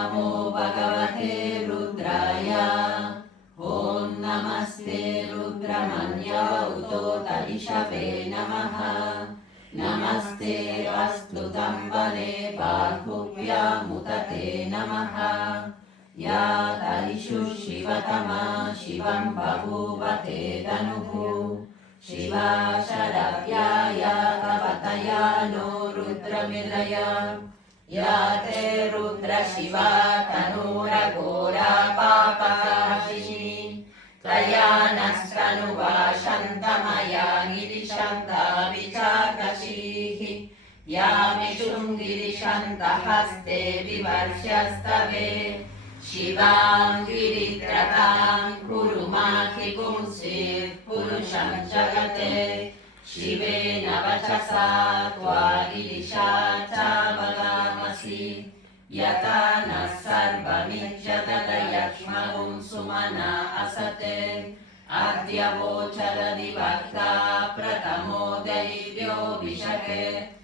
नमो भगवते रुद्राय। ॐ नमस्ते रुद्रमन्यवौतोतरिषभे नमः। नमस्ते वस्तुतं वने बाहुव्यामुदते नमः। या तरिषु शिवतमा शिवं बभूव ते धनुः। शिवा शरव्याय कवतया नो रुद्रमिलय। या ते रुद्रशिवा तनूरघोरा पापकाशिनी। त्वया नस्तनुवाशन्तमया गिरिशन्ता विचाकशीः। यामिषुं गिरिशन्तहस्ते विवर्ष्यस्तवे। शिवां गिरित्रतां कुरु माहि पुंसीः पुरुषं जगते। शिवेन वचसा त्वा गिरिशा चावगामसि। यथा नः सर्वमिज्जतदयक्ष्मगुं सुमना असते। अद्य वोचरदिवक्ता प्रथमो दैव्यो विशके।